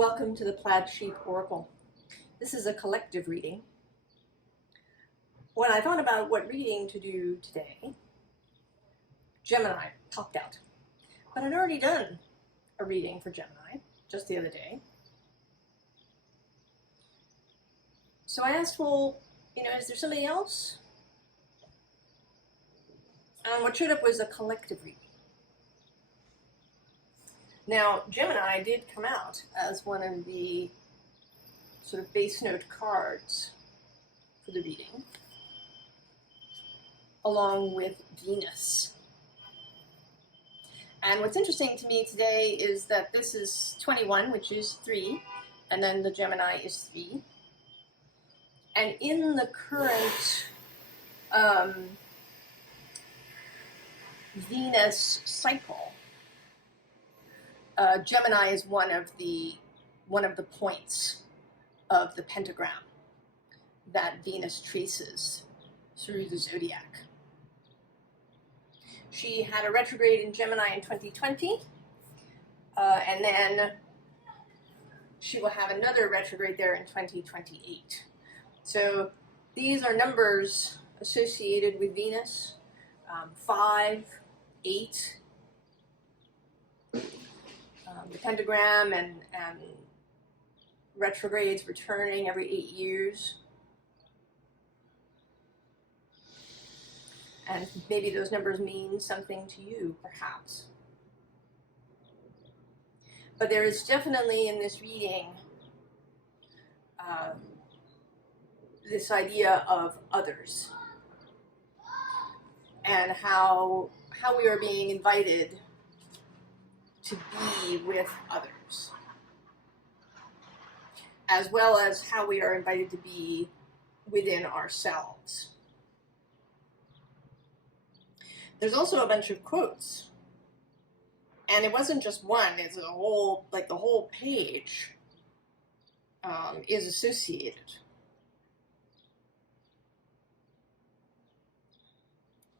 Welcome to the Plaid Sheep Oracle. This is a collective reading. When I thought about what reading to do today, Gemini popped out. But I'd already done a reading for Gemini just the other day. So I asked, well, is there somebody else? And what showed up was a collective reading. Now, Gemini did come out as one of the sort of base note cards for the reading, along with Venus. And what's interesting to me today is that this is 21, which is 3, and then the Gemini is 3. And in the current Venus cycle, Gemini is one of the points of the pentagram that Venus traces through the zodiac. She had a retrograde in Gemini in 2020, and then she will have another retrograde there in 2028. So these are numbers associated with Venus, 5, 8, the pentagram, and retrogrades returning every 8 years. And maybe those numbers mean something to you, perhaps. But there is definitely in this reading this idea of others and how we are being invited to be with others, as well as how we are invited to be within ourselves. There's also a bunch of quotes, and it wasn't just one, it's a whole, like the whole page is associated.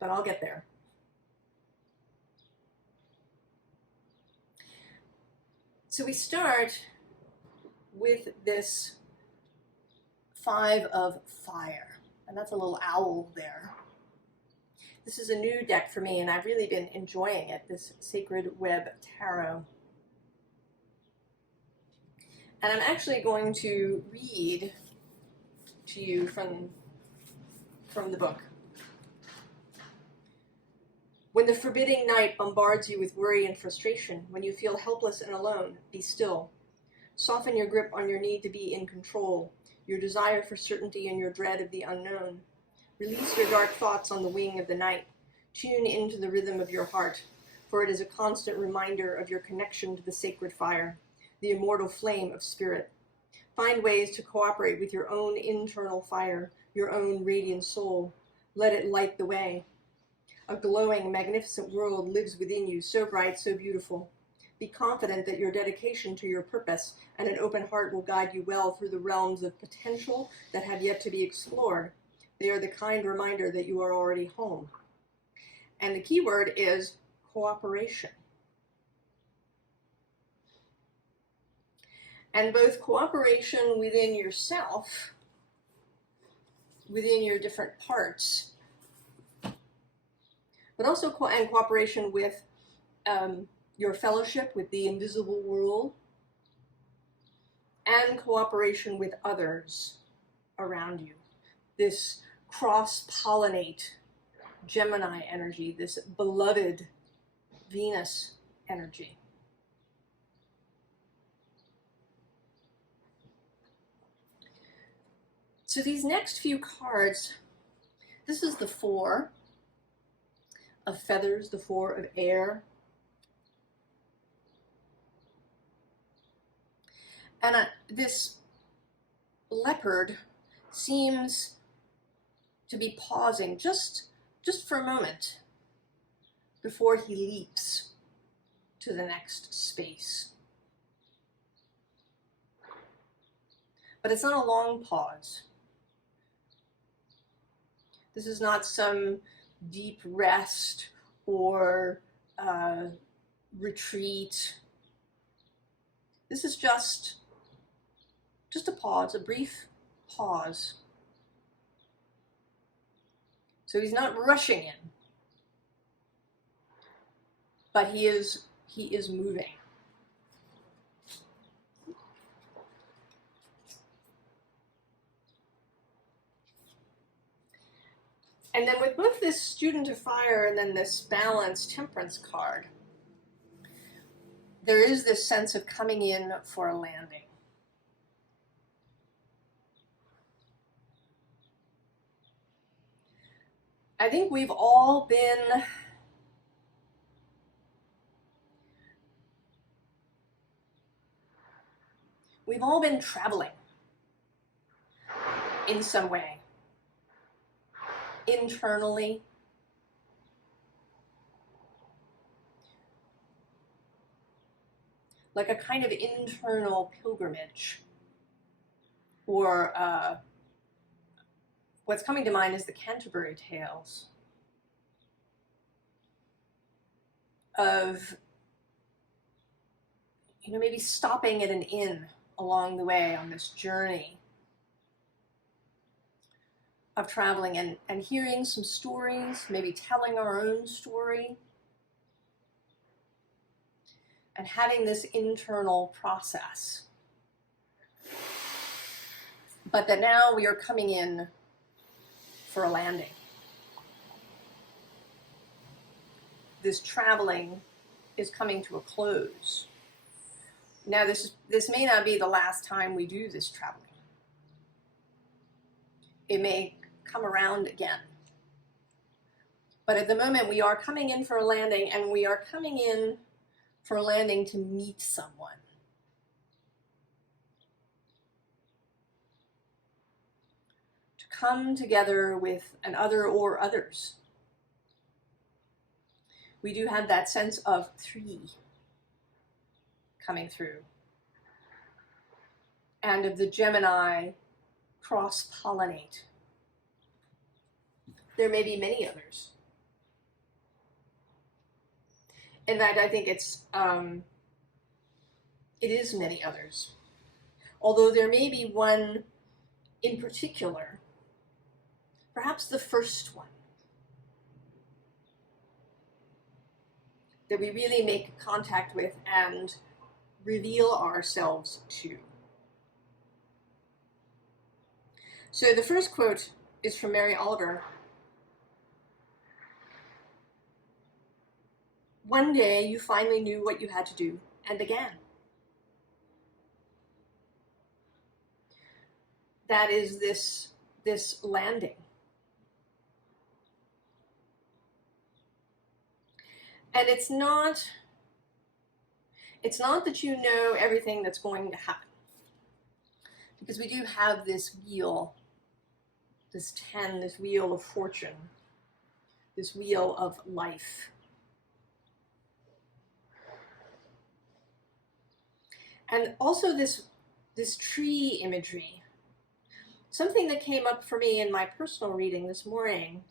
But I'll get there. So we start with this 5 of fire, and that's a little owl there. This is a new deck for me, and I've really been enjoying it, this Sacred Wed Tarot. And I'm actually going to read to you from the book. When the forbidding night bombards you with worry and frustration, when you feel helpless and alone, be still. Soften your grip on your need to be in control, your desire for certainty and your dread of the unknown. Release your dark thoughts on the wing of the night. Tune into the rhythm of your heart, for it is a constant reminder of your connection to the sacred fire, the immortal flame of spirit. Find ways to cooperate with your own internal fire, your own radiant soul. Let it light the way. A glowing, magnificent world lives within you, so bright, so beautiful. Be confident that your dedication to your purpose and an open heart will guide you well through the realms of potential that have yet to be explored. They are the kind reminder that you are already home. And the key word is cooperation. And both cooperation within yourself, within your different parts, but also cooperation with your fellowship with the invisible world, and cooperation with others around you. This cross-pollinate Gemini energy, this beloved Venus energy. So these next few cards, this is the 4 of feathers, the 4 of air. And this leopard seems to be pausing just for a moment before he leaps to the next space. But it's not a long pause. This is not some deep rest or retreat. This is just Just a pause, a brief pause. So he's not rushing in, but he is moving. And then with both this Student of Fire and then this Balanced Temperance card, there is this sense of coming in for a landing. I think we've all been traveling in some way, internally, like a kind of internal pilgrimage, or what's coming to mind is the Canterbury Tales of, you know, maybe stopping at an inn along the way on this journey of traveling and hearing some stories, maybe telling our own story, and having this internal process. But that now we are coming in for a landing. This traveling is coming to a close. Now this may not be the last time we do this traveling. It may come around again. But at the moment we are coming in for a landing, and we are coming in for a landing to meet someone. To come together with an other or others. We do have that sense of three coming through. And of the Gemini cross-pollinate. There may be many others. In fact, I think it is many others. Although there may be one in particular, perhaps the first one, that we really make contact with and reveal ourselves to. So the first quote is from Mary Oliver. One day you finally knew what you had to do and began. That is this landing. And it's not that you know everything that's going to happen. Because we do have this wheel, this 10, this wheel of fortune, this wheel of life. And also this tree imagery. Something that came up for me in my personal reading this morning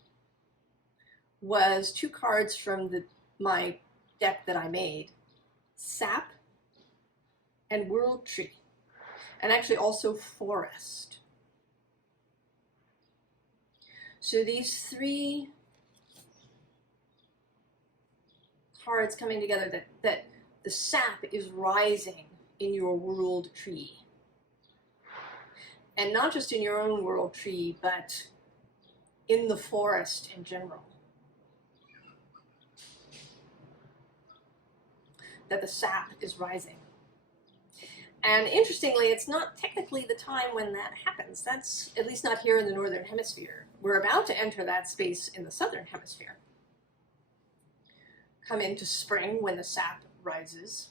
was 2 cards from my deck that I made. Sap and World Tree. And actually also Forest. So these 3 cards coming together, that the sap is rising in your world tree. And not just in your own world tree, but in the forest in general. That the sap is rising. And interestingly, it's not technically the time when that happens. That's at least not here in the Northern Hemisphere. We're about to enter that space in the Southern Hemisphere. Come into spring when the sap rises.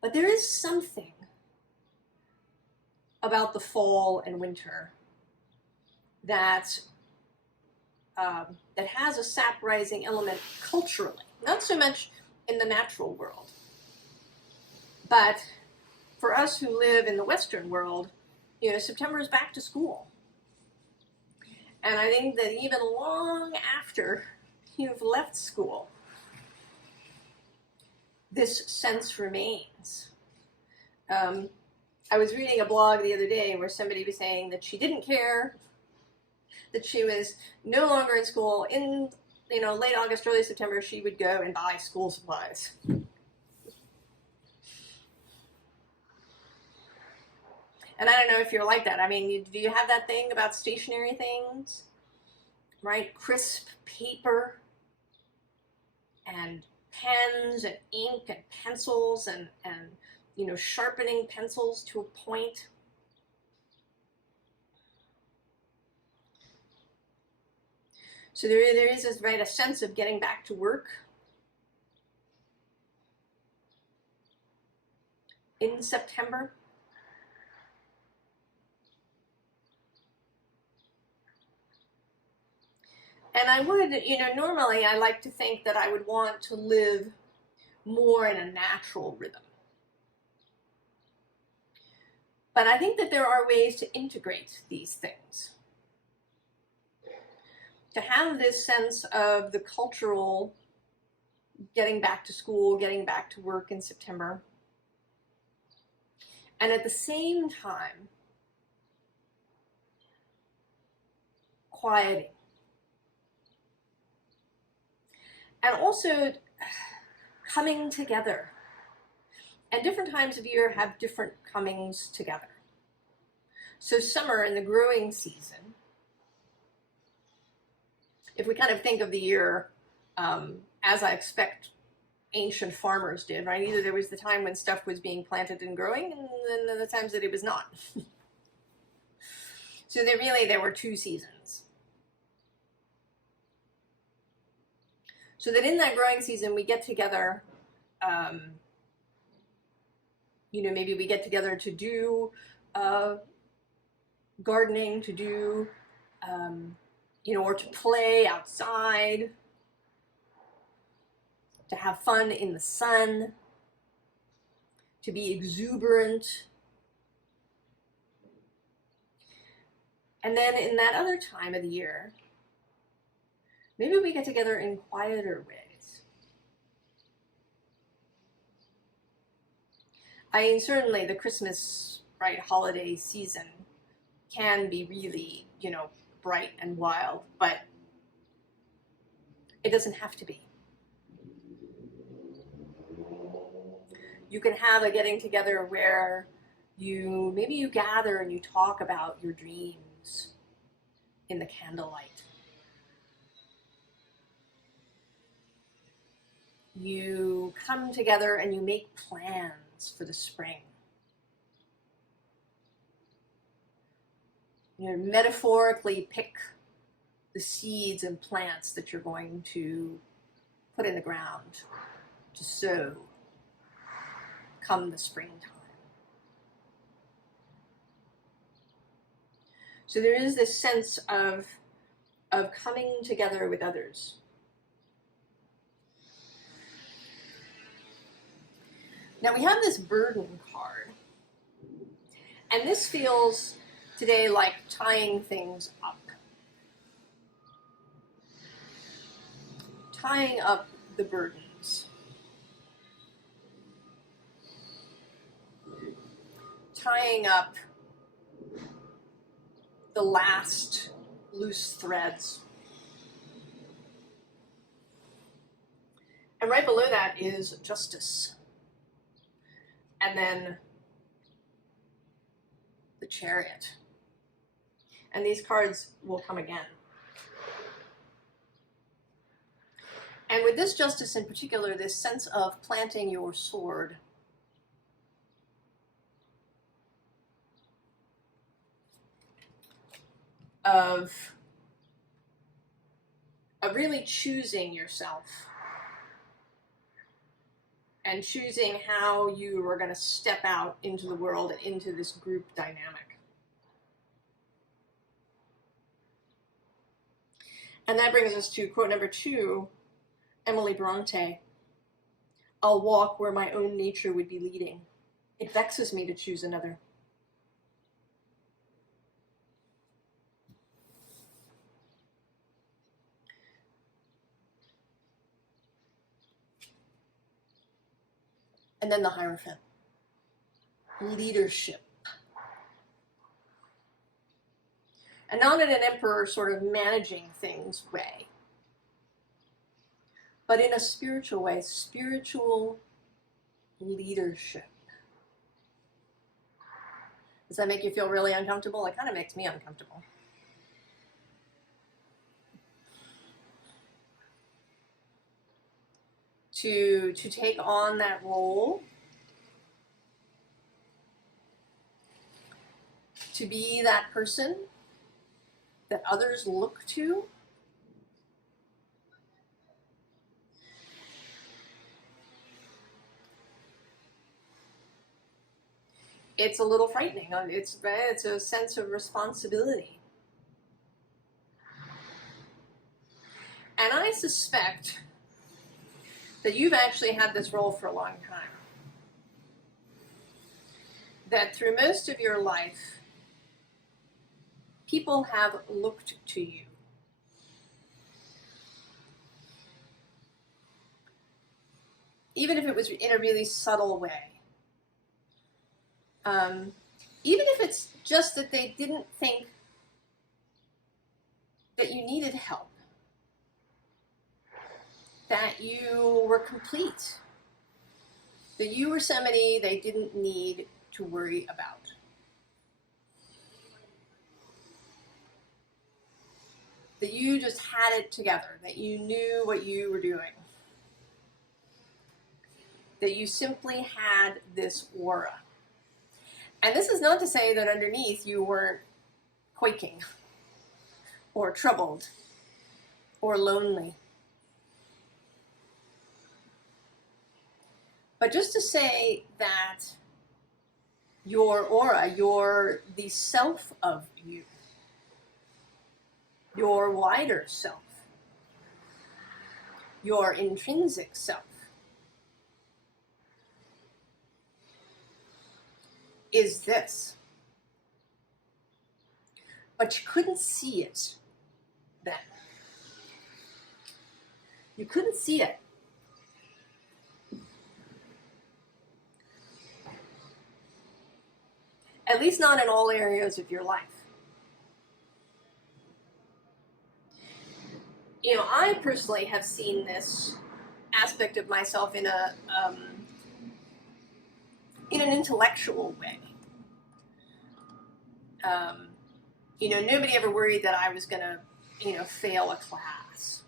But there is something about the fall and winter that has a sap rising element culturally, not so much in the natural world, but for us who live in the Western world, you know, September is back to school. And I think that even long after you've left school, this sense remains. I was reading a blog the other day where somebody was saying that she didn't care that she was no longer in school. In late August, early September, she would go and buy school supplies. And I don't know if you're like that. I mean, do you have that thing about stationary things? Right? Crisp paper and pens and ink and pencils and sharpening pencils to a point. So there is this, right, a sense of getting back to work in September. And I would, normally I like to think that I would want to live more in a natural rhythm. But I think that there are ways to integrate these things. To have this sense of the cultural getting back to school, getting back to work in September, and at the same time, quieting. And also coming together. And different times of year have different comings together. So summer in the growing season, if we kind of think of the year as I expect ancient farmers did, right? Either there was the time when stuff was being planted and growing, and then the times that it was not. So there were two seasons. So that in that growing season, we get together, maybe we get together to do gardening, to do, or to play outside, to have fun in the sun, to be exuberant. And then in that other time of the year, maybe we get together in quieter ways. I mean, certainly the Christmas, right, holiday season can be really, bright and wild, but it doesn't have to be. You can have a getting together where maybe you gather and you talk about your dreams in the candlelight. You come together and you make plans for the spring. You metaphorically pick the seeds and plants that you're going to put in the ground to sow come the springtime. So there is this sense of coming together with others. Now we have this burden card, and this feels today like tying things up. Tying up the burdens. Tying up the last loose threads. And right below that is justice. And then the Chariot. And these cards will come again. And with this justice in particular, this sense of planting your sword. Of really choosing yourself. And choosing how you are going to step out into the world and into this group dynamic. And that brings us to quote number 2, Emily Bronte. I'll walk where my own nature would be leading. It vexes me to choose another. And then the Hierophant. Leadership. And not in an emperor sort of managing things way, but in a spiritual way, spiritual leadership. Does that make you feel really uncomfortable? It kind of makes me uncomfortable. To take on that role, to be that person that others look to. It's a little frightening. It's a sense of responsibility. And I suspect that you've actually had this role for a long time. That through most of your life, people have looked to you. Even if it was in a really subtle way. Even if it's just that they didn't think that you needed help. That you were complete. That you were somebody they didn't need to worry about. That you just had it together. That you knew what you were doing. That you simply had this aura. And this is not to say that underneath you weren't quaking, or troubled, or lonely. But just to say that your aura, the self of you, your wider self, your intrinsic self, is this. But you couldn't see it then. You couldn't see it. At least not in all areas of your life. You know, I personally have seen this aspect of myself in an intellectual way. You know, nobody ever worried that I was going to, fail a class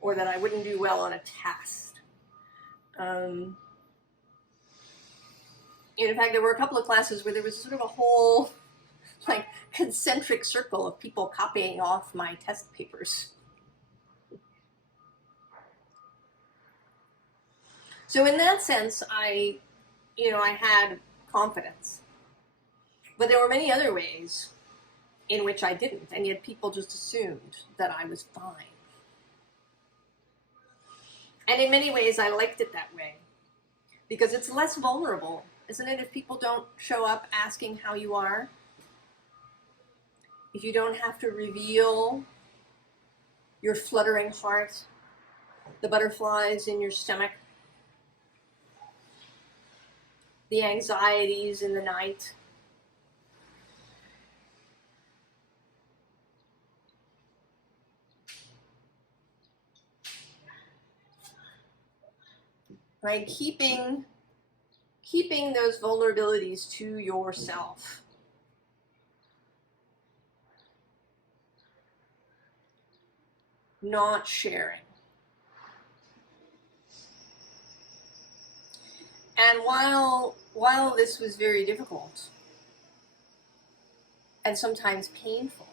or that I wouldn't do well on a test. In fact, there were a couple of classes where there was sort of a whole, concentric circle of people copying off my test papers. So in that sense, I had confidence. But there were many other ways in which I didn't, and yet people just assumed that I was fine. And in many ways, I liked it that way, because it's less vulnerable, isn't it, if people don't show up asking how you are? If you don't have to reveal your fluttering heart, the butterflies in your stomach, the anxieties in the night. Right? Keeping those vulnerabilities to yourself. Not sharing. And while this was very difficult and sometimes painful,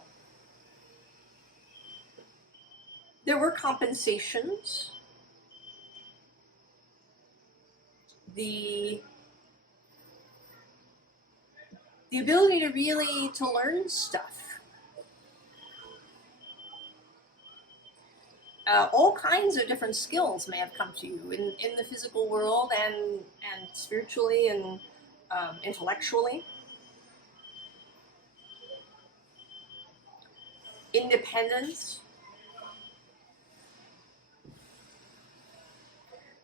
there were compensations. The ability to learn stuff. All kinds of different skills may have come to you in the physical world and spiritually and intellectually. Independence.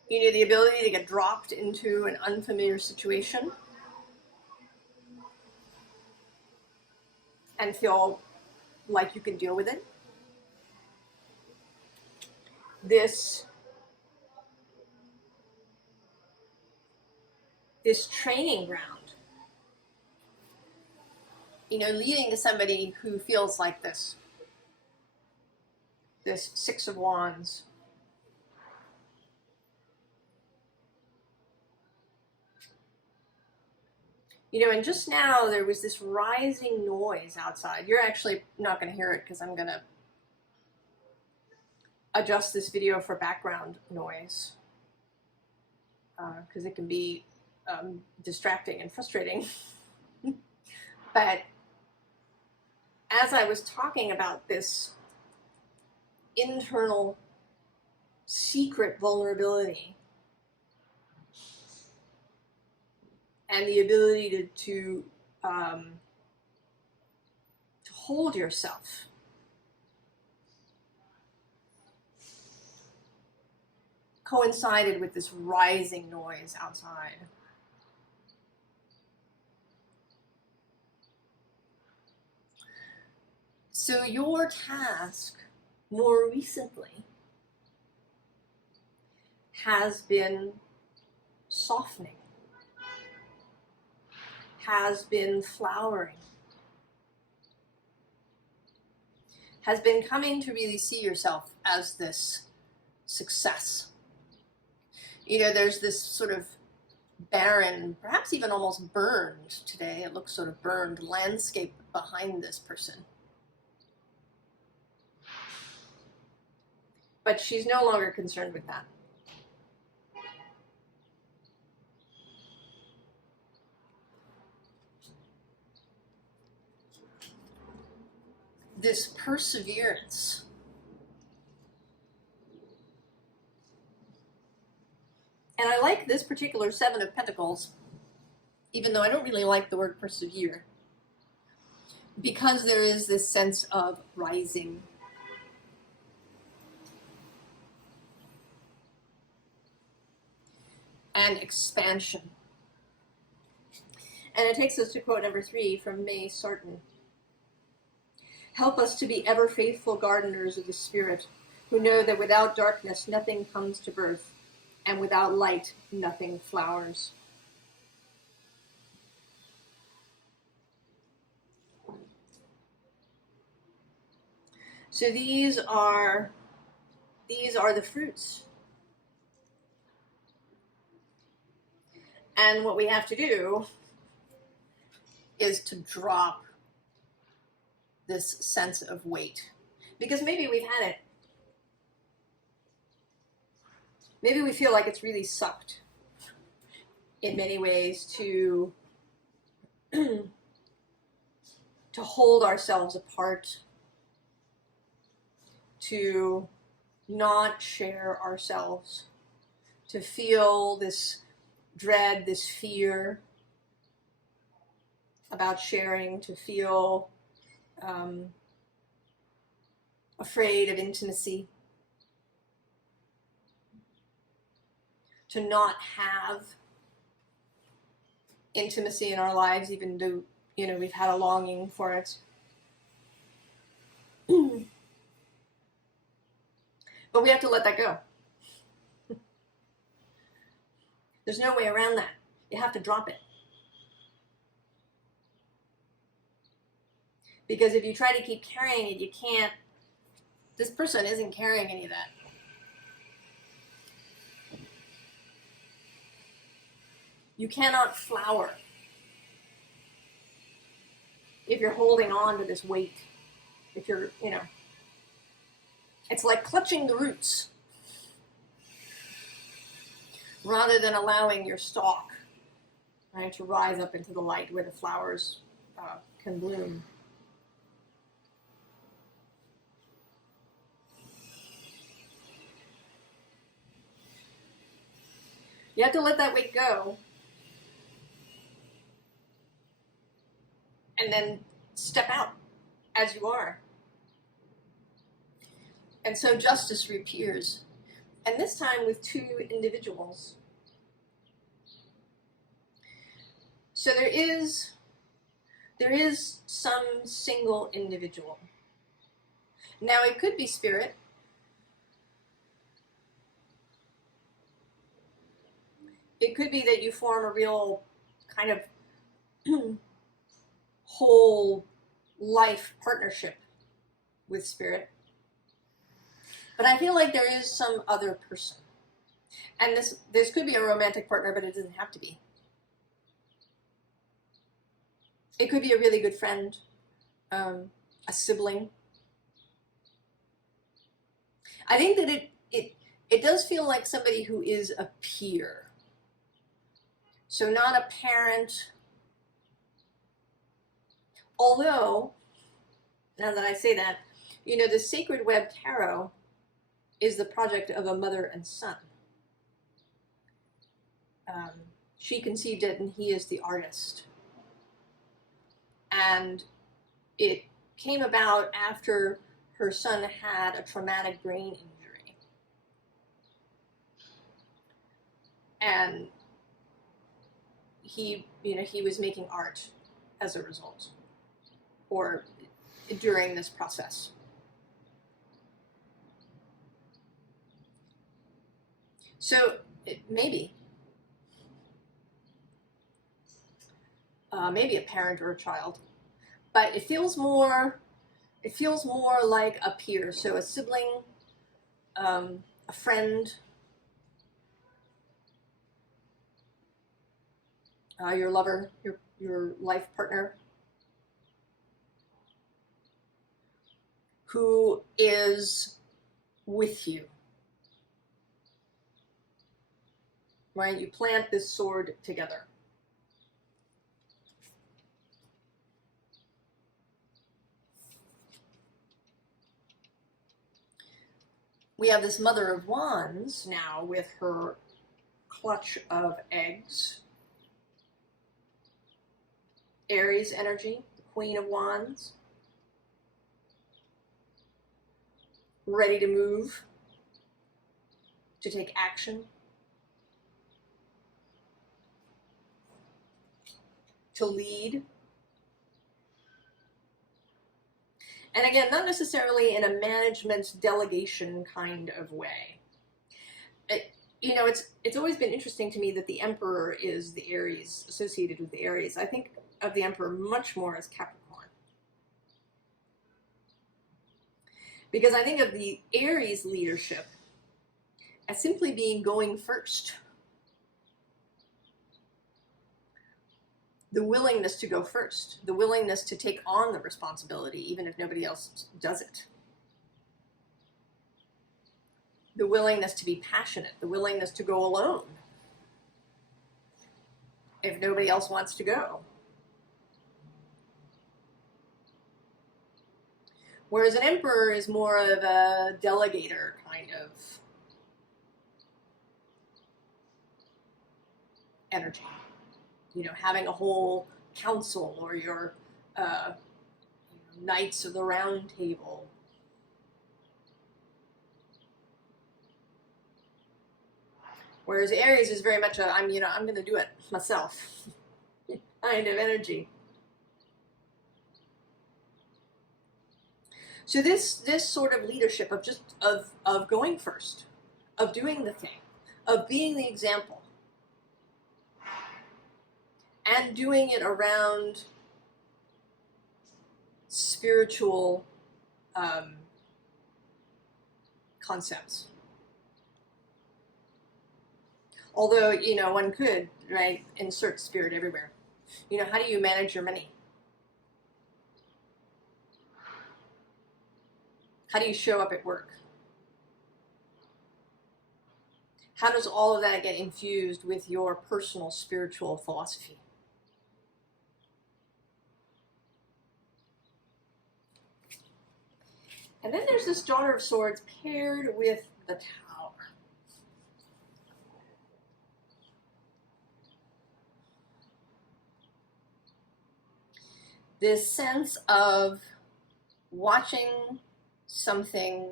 You know, the ability to get dropped into an unfamiliar situation and feel like you can deal with it. This training ground, you know, leading to somebody who feels like this Six of Wands. You know, and just now there was this rising noise outside. You're actually not going to hear it because I'm going to adjust this video for background noise because it can be distracting and frustrating. But as I was talking about this internal secret vulnerability and the ability to hold yourself, coincided with this rising noise outside. So your task more recently has been softening, has been flowering, has been coming to really see yourself as this success. You know, there's this sort of barren, perhaps even almost burned today, it looks sort of burned landscape behind this person. But she's no longer concerned with that. This perseverance and I like this particular Seven of Pentacles, even though I don't really like the word persevere, because there is this sense of rising. And expansion. And it takes us to quote number 3 from May Sarton. Help us to be ever faithful gardeners of the Spirit, who know that without darkness nothing comes to birth, and without light nothing flowers. So these are the fruits. And what we have to do is to drop this sense of weight. Because maybe we've had it. Maybe we feel like it's really sucked in many ways to hold ourselves apart, to not share ourselves, to feel this dread, this fear about sharing, to feel afraid of intimacy, to not have intimacy in our lives, even though, you know, we've had a longing for it. But we have to let that go. There's no way around that. You have to drop it. Because if you try to keep carrying it, you can't. This person isn't carrying any of that. You cannot flower if you're holding on to this weight. If you're, you know, it's like clutching the roots rather than allowing your stalk, right, to rise up into the light where the flowers can bloom. You have to let that weight go and then step out as you are. And so justice reappears. And this time with two individuals. So there is some single individual. Now it could be spirit. It could be that you form a real kind of whole life partnership with spirit. But I feel like there is some other person. And this could be a romantic partner, but it doesn't have to be. It could be a really good friend, a sibling. I think that it does feel like somebody who is a peer. So not a parent. Although, now that I say that, you know, the sacred Wed Tarot is the project of a mother and son. She conceived it and he is the artist. And it came about after her son had a traumatic brain injury. And he was making art as a result, or during this process. So maybe a parent or a child, but it feels more like a peer. So a sibling, a friend, your lover, your life partner, who is with you. Right? You plant this sword together. We have this Mother of Wands now with her clutch of eggs. Aries energy, the Queen of Wands. Ready to move, to take action, to lead. And again, not necessarily in a management delegation kind of way. It's always been interesting to me that the Emperor is the Aries, associated with the Aries. I think of the Emperor much more as Capricorn. Because I think of the Aries leadership as simply being going first. The willingness to go first, the willingness to take on the responsibility, even if nobody else does it. The willingness to be passionate, the willingness to go alone, if nobody else wants to go. Whereas an Emperor is more of a delegator kind of energy. Having a whole council, or your Knights of the Round Table. Whereas Aries is very much I'm going to do it myself kind of energy. So this sort of leadership of going first, of doing the thing, of being the example, and doing it around spiritual concepts. Although, one could, right, insert spirit everywhere. How do you manage your money? How do you show up at work? How does all of that get infused with your personal spiritual philosophy? And then there's this Daughter of Swords paired with the Tower. This sense of watching something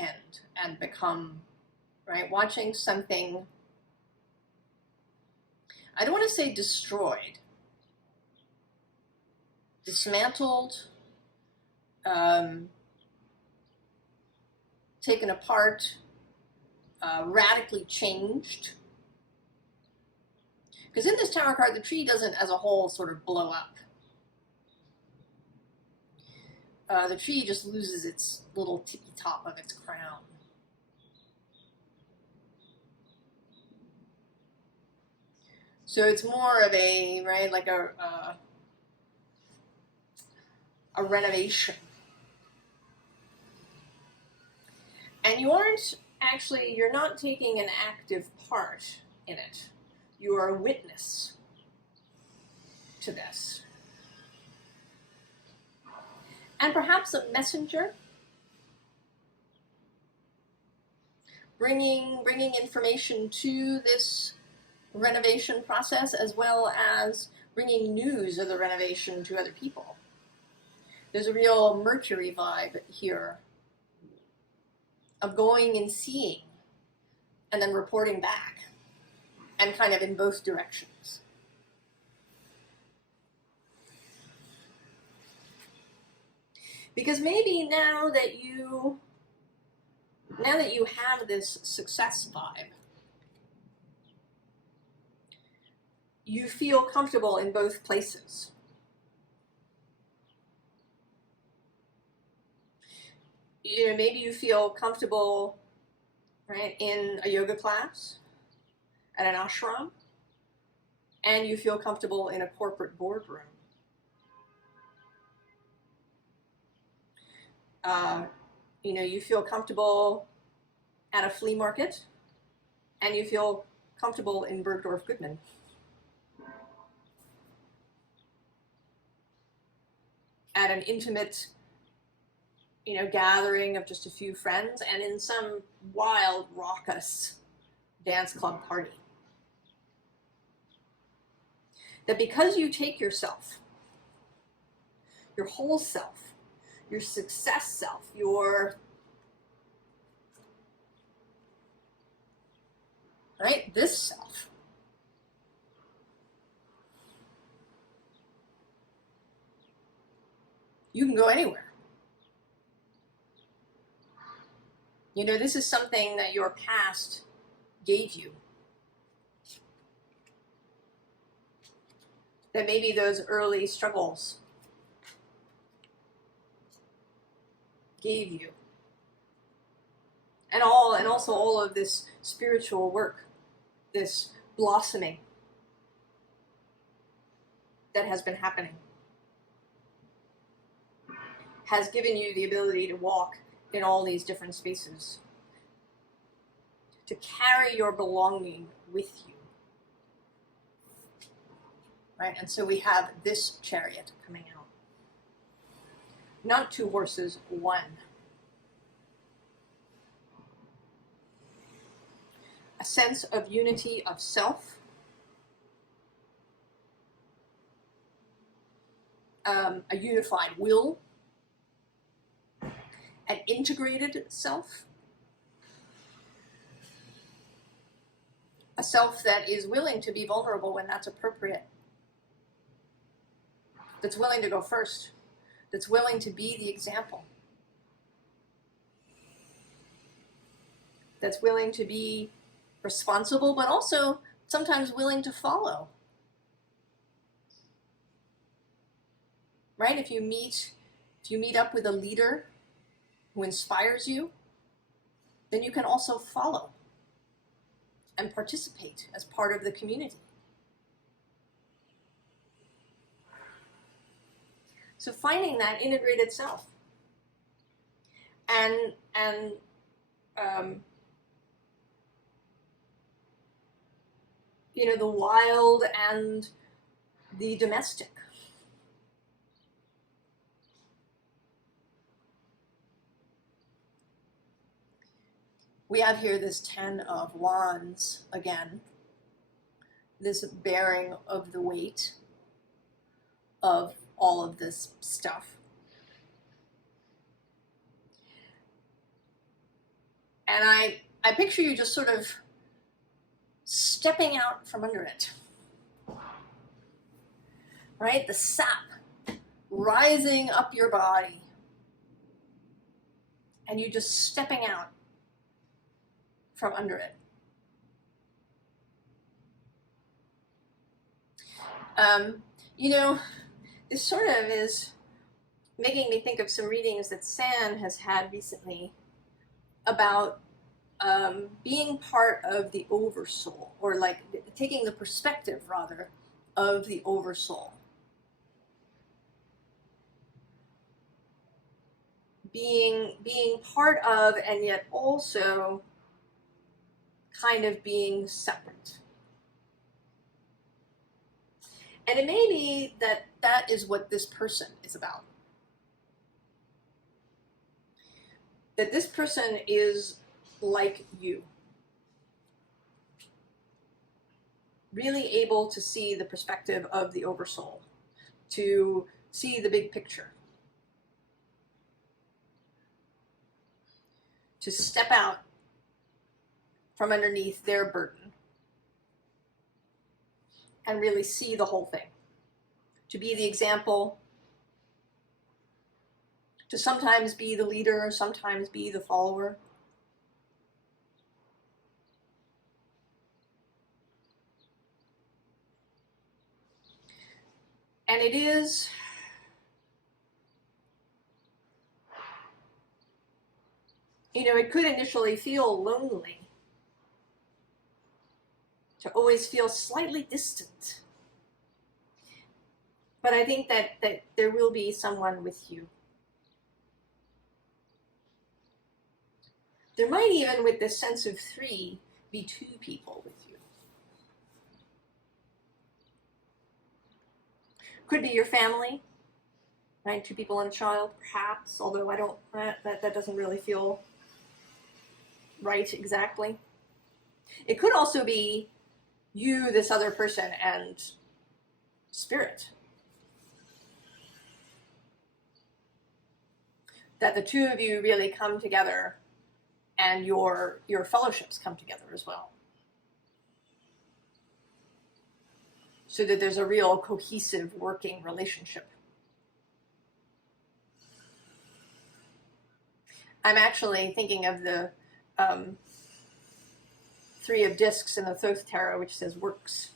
end and become, right, watching something, I don't want to say destroyed, dismantled, taken apart, radically changed. Because in this tarot card, the tree doesn't as a whole sort of blow up. The tree just loses its little tippy top of its crown. So it's more of a, right, like a renovation. And you aren't actually, you're not taking an active part in it. You are a witness to this. And perhaps a messenger, bringing information to this renovation process, as well as bringing news of the renovation to other people. There's a real Mercury vibe here of going and seeing and then reporting back, and kind of in both directions. Because maybe now that you have this success vibe, you feel comfortable in both places. You know, maybe you feel comfortable, right, in a yoga class, at an ashram, and you feel comfortable in a corporate boardroom. You know, you feel comfortable at a flea market, and you feel comfortable in Bergdorf Goodman. At an intimate, you know, gathering of just a few friends, and in some wild, raucous dance club party. That because you take yourself, your whole self, your success self, your, right, this self, you can go anywhere. You know, this is something that your past gave you. That maybe those early struggles gave you. And also all of this spiritual work, this blossoming that has been happening, has given you the ability to walk in all these different spaces, to carry your belonging with you. Right? And so we have this Chariot coming out. Not two horses, one. A sense of unity of self. A unified will. An integrated self. A self that is willing to be vulnerable when that's appropriate. That's willing to go first. That's willing to be the example. That's willing to be responsible, but also sometimes willing to follow. Right? If you meet up with a leader who inspires you, then you can also follow and participate as part of the community. So finding that integrated self, and you know, the wild and the domestic. We have here this 10 of Wands again, this bearing of the weight of all of this stuff. And I picture you just sort of stepping out from under it, right? The sap rising up your body, and you just stepping out from under it. You know, this sort of is making me think of some readings that San has had recently about being part of the oversoul, or like taking the perspective, rather, of the oversoul. Being part of, and yet also kind of being separate. And it may be that that is what this person is about. That this person is like you. Really able to see the perspective of the oversoul, to see the big picture, to step out from underneath their burden and really see the whole thing, to be the example, to sometimes be the leader, sometimes be the follower. And it is it could initially feel lonely, to always feel slightly distant. But I think that there will be someone with you. There might even, with this sense of three, be two people with you. Could be your family, right? Two people and a child, perhaps, although I don't, that doesn't really feel right exactly. It could also be you, this other person, and spirit. That the two of you really come together, and your fellowships come together as well. So that there's a real cohesive working relationship. I'm actually thinking of the Three of Discs in the Thoth Tarot, which says works.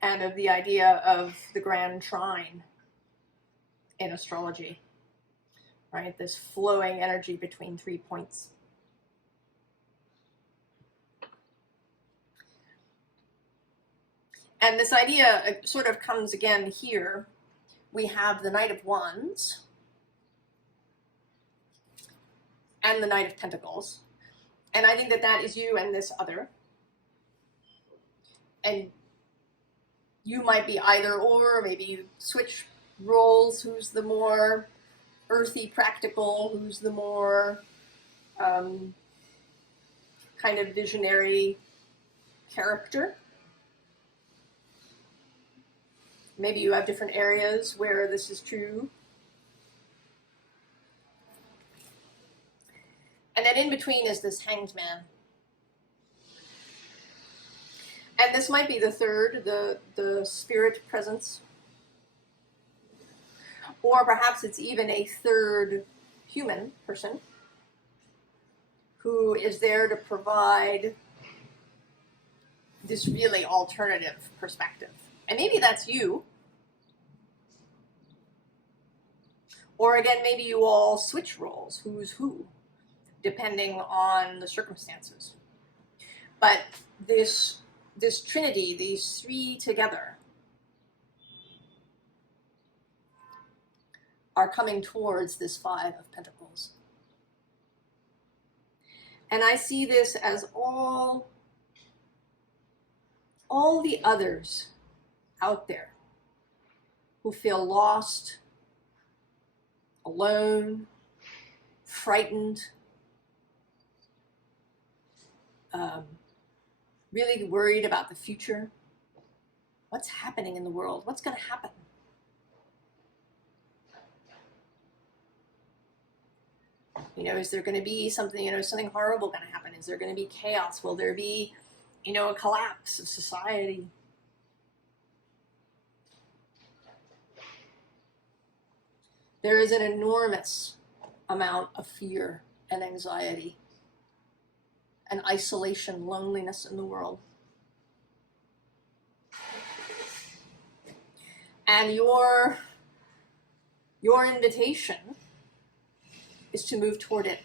And of the idea of the grand trine in astrology, right? This flowing energy between 3 points. And this idea sort of comes again here. We have the Knight of Wands and the Knight of Pentacles. And I think that that is you and this other. And you might be either or, maybe you switch roles. Who's the more earthy, practical? Who's the more kind of visionary character? Maybe you have different areas where this is true. And then in between is this Hanged Man. And this might be the third, the spirit presence. Or perhaps it's even a third human person who is there to provide this really alternative perspective. And maybe that's you. Or again, maybe you all switch roles, who's who, depending on the circumstances. But this trinity, these three together, are coming towards this Five of Pentacles. And I see this as all the others out there who feel lost, alone, frightened, really worried about the future. What's happening in the world? What's going to happen? You know, is there going to be something, you know, something horrible going to happen? Is there going to be chaos? Will there be, you know, a collapse of society? There is an enormous amount of fear and anxiety and isolation, loneliness in the world. And your invitation is to move toward it.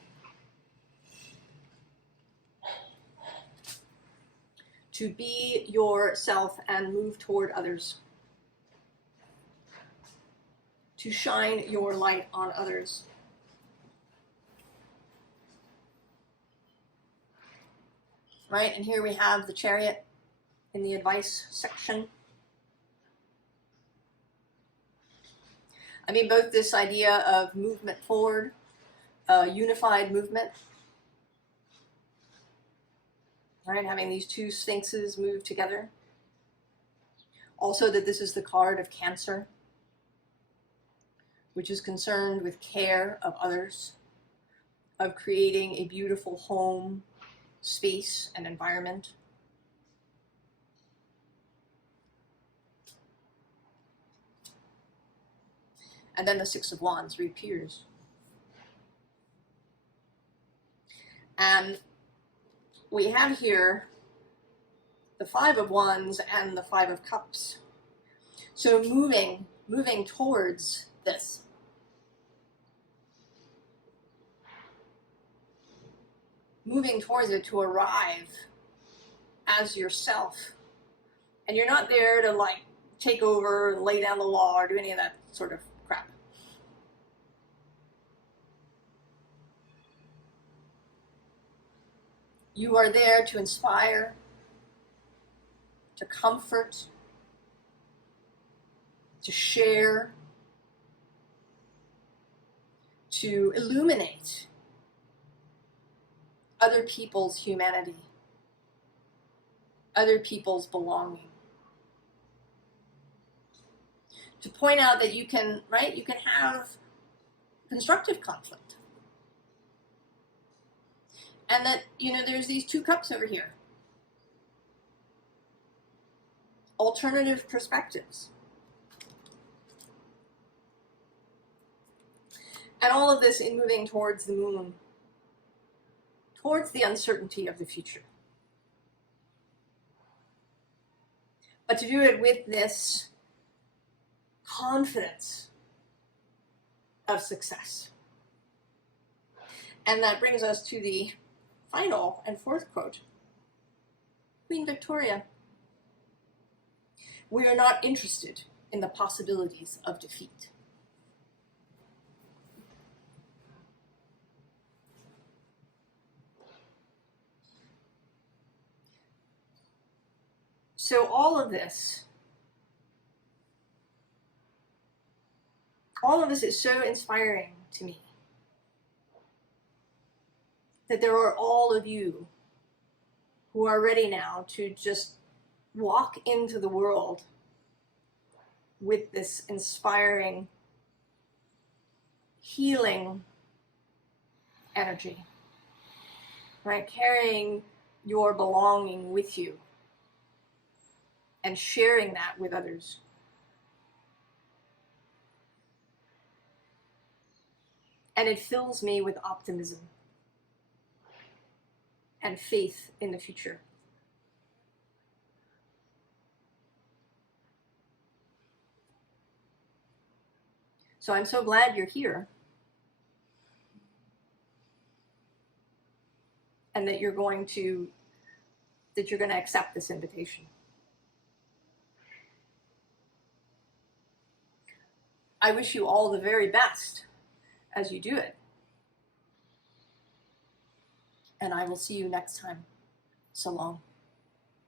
To be yourself and move toward others. To shine your light on others. Right, and here we have the Chariot in the advice section. I mean, both this idea of movement forward, unified movement, right, having these two sphinxes move together. Also that this is the card of Cancer, which is concerned with care of others, of creating a beautiful home, space, and environment. And then the Six of Wands reappears. And we have here the Five of Wands and the Five of Cups. So moving towards this. Moving towards it to arrive as yourself. And you're not there to like take over and lay down the law or do any of that sort of crap. You are there to inspire, to comfort, to share, to illuminate other people's humanity, other people's belonging. To point out that you can, right, you can have constructive conflict. And that, you know, there's these two cups over here. Alternative perspectives. And all of this in moving towards the moon, towards the uncertainty of the future. But to do it with this confidence of success. And that brings us to the final and fourth quote. Queen Victoria. We are not interested in the possibilities of defeat. So all of this is so inspiring to me. That there are all of you who are ready now to just walk into the world with this inspiring, healing energy, right? Carrying your belonging with you and sharing that with others. And it fills me with optimism and faith in the future. So I'm so glad you're here. And that you're going to accept this invitation. I wish you all the very best as you do it. And I will see you next time. So long.